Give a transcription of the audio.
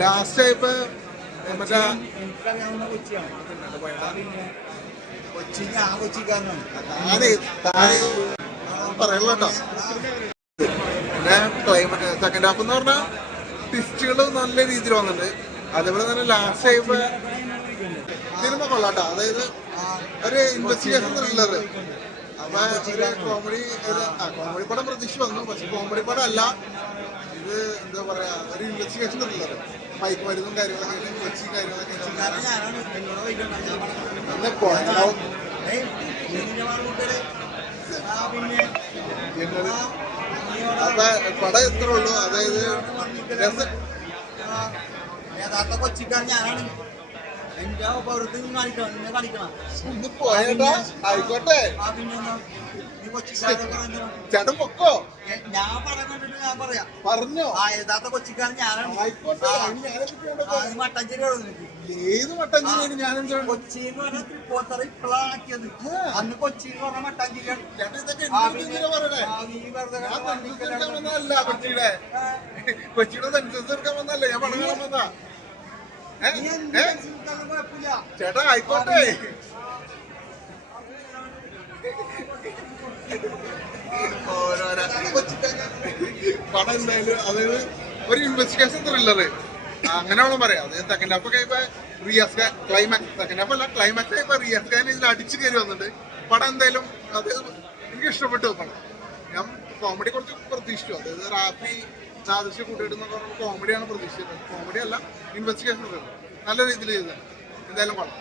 Last ആയപ്പോ മറ്റേ കൊച്ചിയാണ് പിന്നെ ക്ലൈമറ്റ് സെക്കൻഡ് ഹാഫ് എന്ന് പറഞ്ഞാൽ ട്വിസ്റ്റുകൾ നല്ല രീതിയിൽ വന്നിട്ടുണ്ട്. അതേപോലെ തന്നെ ലാസ്റ്റ് ആയപ്പോ സിനിമ കൊള്ളാട്ടോ. അതായത് ഒരു ഇൻവെസ്റ്റിഗേഷൻ ത്രില്ലർ അപ്പൊ ഒരു കോമഡി ഒരു കോമഡി പടം പ്രതീക്ഷ വന്നു. പക്ഷെ കോമഡി പടം അല്ല ഇത് എന്താ പറയാ ഒരു ഇൻവെസ്റ്റിഗേഷൻ ത്രില്ലർ മയക്ക് മരുന്നും കാര്യങ്ങളൊക്കെ വെച്ച് കാര്യങ്ങളൊക്കെ പിന്നെ എന്നത് അപ്പൊ പടം എത്ര ഉള്ളൂ? അതായത് യഥാർത്ഥ കൊച്ചിക്കാരൻ ഞാനാണ്. ഒന്ന് പോയേട്ടാ. ആയിക്കോട്ടെ. ചേട്ടൻ പൊക്കോ? ഞാൻ പറഞ്ഞിട്ട് ഞാൻ പറയാം. പറഞ്ഞോ? ആ യഥാർത്ഥ കൊച്ചിക്കാരൻ ഞാനാണ്. മട്ടഞ്ചേരി? ഏത് മട്ടഞ്ചേരി ഞാനും കൊച്ചി എന്ന് പറഞ്ഞാൽ തൃപ്പൂണിത്തുറ ഇപ്പളാണ് ആക്കിയത്. അന്ന് കൊച്ചി എന്ന് പറഞ്ഞ മട്ടാഞ്ചേരിയാണ്. ഞാൻ കൊച്ചിയുടെ. സെൻസസ് എടുക്കാൻ വന്നതല്ല? ഞാൻ പണം കാണാൻ ചേട്ടാ ആയിക്കോട്ടെ. ഓരോരോ. പടം എന്തായാലും അതായത് ഒരു ഇൻവെസ്റ്റിഗേഷൻ ത്രില്ലർ അങ്ങനെ വേണം പറയാം? അതായത് സെക്കൻഡ് ഹാഫ് ഒക്കെ ഇപ്പൊ റിയാസ് ക്ലൈമാക്സ് സെക്കൻഡ് ഹാഫ് അല്ല ക്ലൈമാക്സ് ഇപ്പൊ റിയാസ് ഖാൻ ഇതിൽ അടിച്ചു കയറി വന്നിട്ട് പടം എന്തായാലും അത് എനിക്ക് ഇഷ്ടപ്പെട്ടു പടം ഞാൻ കോമഡി കുറച്ച് പ്രതീക്ഷിച്ചു. അതായത് റാഫി നാദൃശ്യ കൂട്ടിയിടുന്ന കോമഡിയാണ് പ്രതീക്ഷിച്ചത്. കോമഡി അല്ല ഇൻവെസ്റ്റിഗേഷൻ നല്ല രീതിയിൽ ചെയ്തത് എന്തായാലും പടം